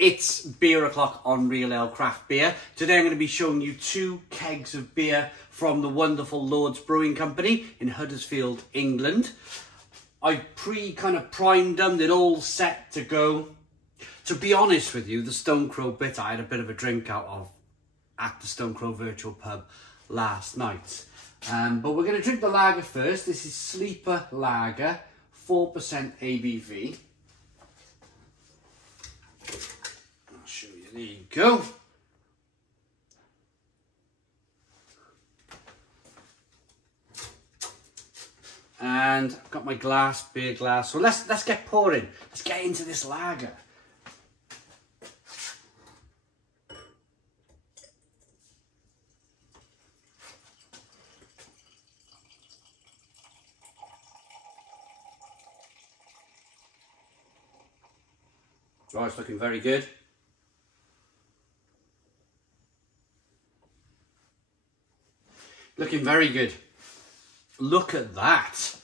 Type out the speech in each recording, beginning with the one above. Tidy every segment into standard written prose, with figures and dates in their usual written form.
It's Beer O'Clock on Real Ale Craft Beer. Today I'm going to be showing you 2 kegs of beer from the wonderful Lord's Brewing Company in Huddersfield, England. I primed them, they're all set to go. To be honest with you, the Stone Crow bitter I had a bit of a drink out of at the Stone Crow Virtual Pub last night. But we're going to drink the lager first. This is Litre Lager, 4% ABV. I'll show you, there you go. And I've got my glass, beer glass. So let's get pouring. Let's get into this lager. Oh, it's looking very good. Looking very good. Look at that.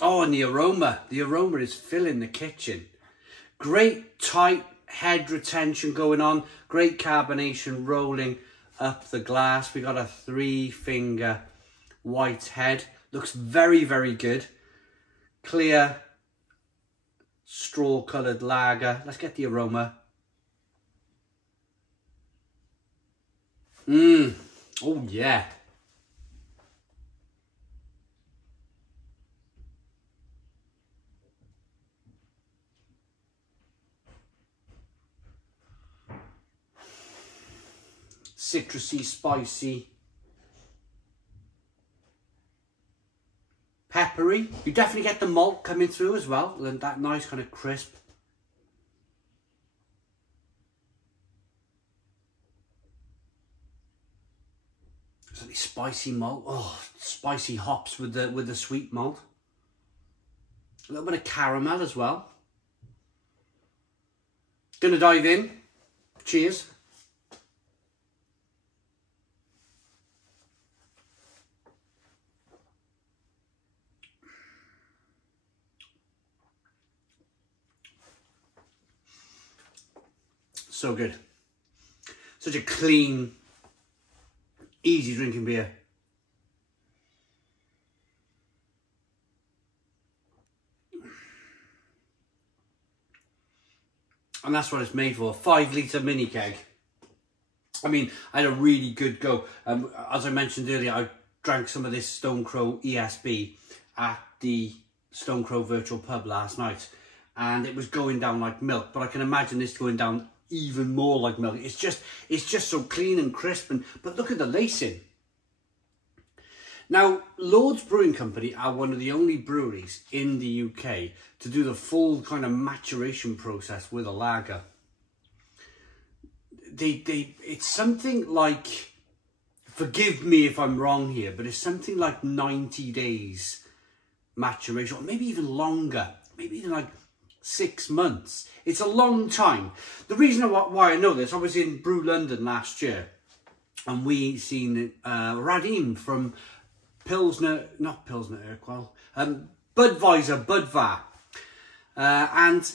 Oh, and the aroma. The aroma is filling the kitchen. Great tight head retention going on. Great carbonation rolling up the glass. We got a 3-finger white head. Looks very, very good. Clear, straw-coloured lager. Let's get the aroma. Oh, yeah. Citrusy, spicy, peppery. You definitely get the malt coming through as well, and that nice kind of crisp. Slightly spicy malt. Oh, spicy hops with the sweet malt. A little bit of caramel as well. Gonna dive in. Cheers. So good. Such a clean, easy drinking beer. And that's what it's made for, 5-litre mini keg. I mean, I had a really good go. As I mentioned earlier, I drank some of this Stone Crow ESB at the Stone Crow Virtual Pub last night. And it was going down like milk, but I can imagine this going down even more like milk. It's just so clean and crisp, but look at the lacing. Now, Lord's Brewing Company are one of the only breweries in the UK to do the full kind of maturation process with a lager. It's something like, forgive me if I'm wrong here, but it's something like 90 days maturation, or maybe even longer, maybe even like 6 months. It's a long time. The reason why I know this, I was in Brew London last year, and we seen Radim from not Pilsner Urquell, Budweiser, and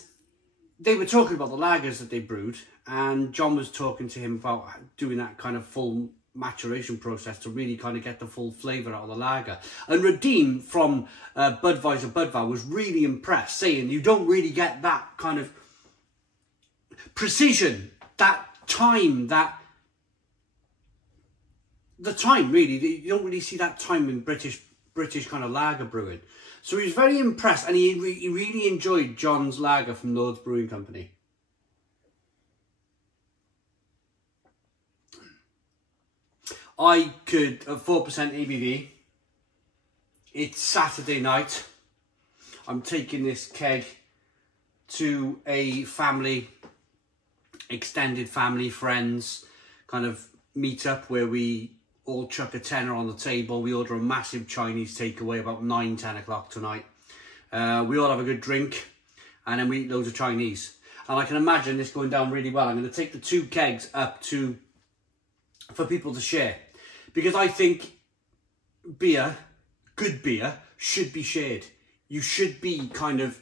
they were talking about the lagers that they brewed, and John was talking to him about doing that kind of full maturation process to really kind of get the full flavour out of the lager. And Radim from Budweiser was really impressed, saying you don't really get that kind of precision, that time, the time really, you don't really see that time in British kind of lager brewing. So he was very impressed, and he really enjoyed John's lager from Lord's Brewing Company. I could, 4% ABV. It's Saturday night. I'm taking this keg to a family, extended family, friends kind of meet up where we all chuck a tenner on the table. We order a massive Chinese takeaway about 9-10 o'clock tonight. We all have a good drink, and then we eat loads of Chinese. And I can imagine this going down really well. I'm going to take the 2 kegs up for people to share, because I think beer, good beer, should be shared. You should be kind of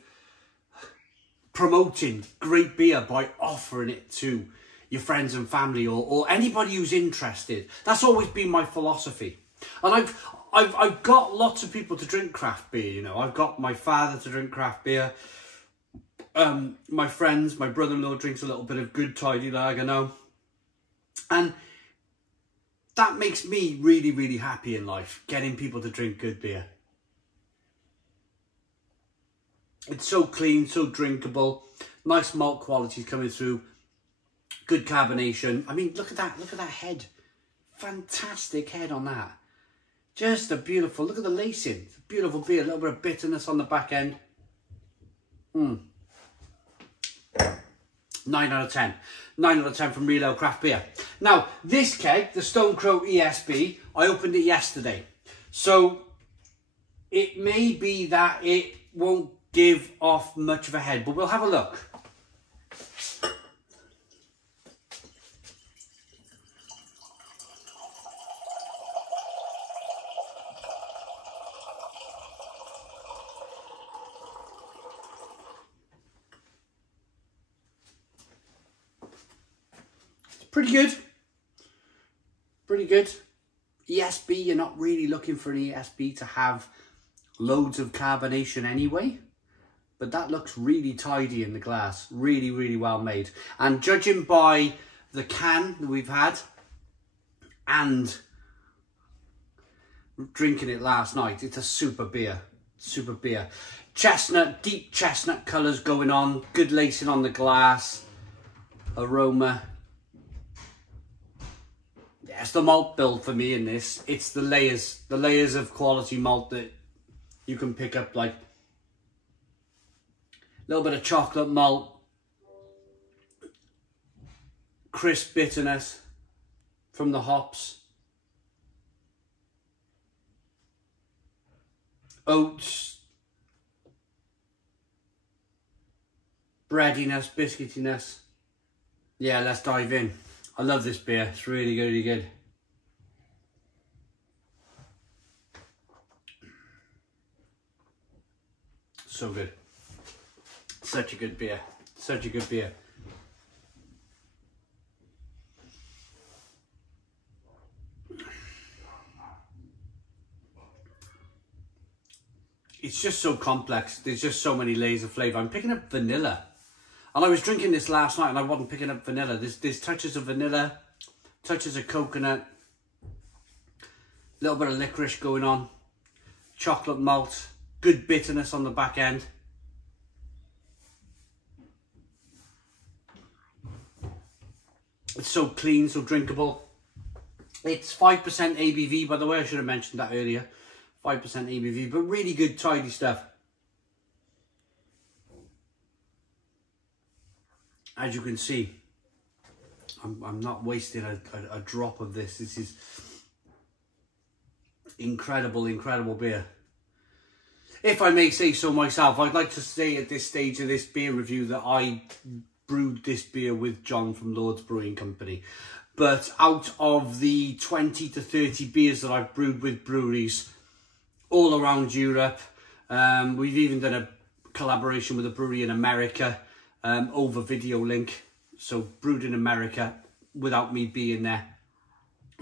promoting great beer by offering it to your friends and family or anybody who's interested. That's always been my philosophy. And I've got lots of people to drink craft beer, you know. I've got my father to drink craft beer. My friends, my brother-in-law drinks a little bit of good tidy lager now. And that makes me really, really happy in life, getting people to drink good beer. It's so clean, so drinkable, nice malt qualities coming through, good carbonation. I mean, look at that head. Fantastic head on that. Just a beautiful, look at the lacing. It's a beautiful beer, a little bit of bitterness on the back end. 9 out of 10. 9 out of 10 from Real Ale Craft Beer. Now, this keg, the Stone Crow ESB, I opened it yesterday. So, it may be that it won't give off much of a head, but we'll have a look. Pretty good. Pretty good. ESB, you're not really looking for an ESB to have loads of carbonation anyway. But that looks really tidy in the glass. Really, really well made. And judging by the can that we've had and drinking it last night, it's a super beer. Super beer. Chestnut, deep chestnut colours going on. Good lacing on the glass. Aroma. It's the malt build for me in this. It's the layers of quality malt that you can pick up, like a little bit of chocolate malt, crisp bitterness from the hops, oats, breadiness, biscuitiness. Yeah, let's dive in. I love this beer. It's really good, really good. So good. Such a good beer. Such a good beer. It's just so complex. There's just so many layers of flavour. I'm picking up vanilla. And I was drinking this last night and I wasn't picking up vanilla. There's touches of vanilla, touches of coconut, a little bit of licorice going on, chocolate malt, good bitterness on the back end. It's so clean, so drinkable. It's 5% ABV, by the way. I should have mentioned that earlier. 5% ABV, but really good, tidy stuff. As you can see, I'm not wasting a drop of this. This is incredible, incredible beer. If I may say so myself, I'd like to say at this stage of this beer review that I brewed this beer with John from Lord's Brewing Company. But out of the 20 to 30 beers that I've brewed with breweries all around Europe, we've even done a collaboration with a brewery in America. Over video link, so brewed in America without me being there.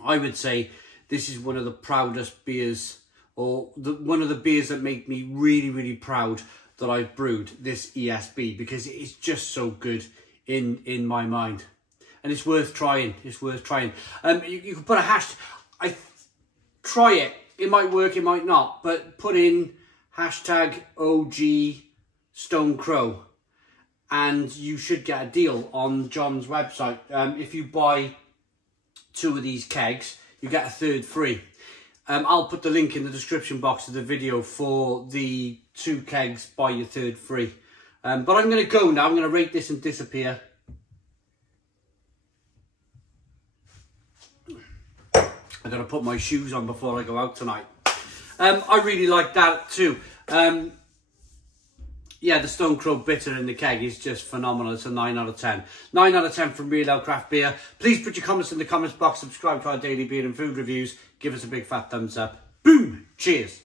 I would say this is one of the proudest beers, or one of the beers that make me really, really proud that I've brewed this ESB, because it is just so good in my mind, and it's worth trying. It's worth trying. You can put a hashtag. Try it. It might work. It might not. But put in hashtag OG Stone Crow. And you should get a deal on John's website. If you buy 2 of these kegs, you get a 3rd free. I'll put the link in the description box of the video for the 2 kegs, buy your 3rd free. But I'm going to go now. I'm going to rate this and disappear. I'm going to put my shoes on before I go out tonight. I really like that too. Yeah, the Stone Crow Bitter in the keg is just phenomenal. It's a 9 out of 10. 9 out of 10 from Real Ale Craft Beer. Please put your comments in the comments box. Subscribe to our daily beer and food reviews. Give us a big fat thumbs up. Boom! Cheers!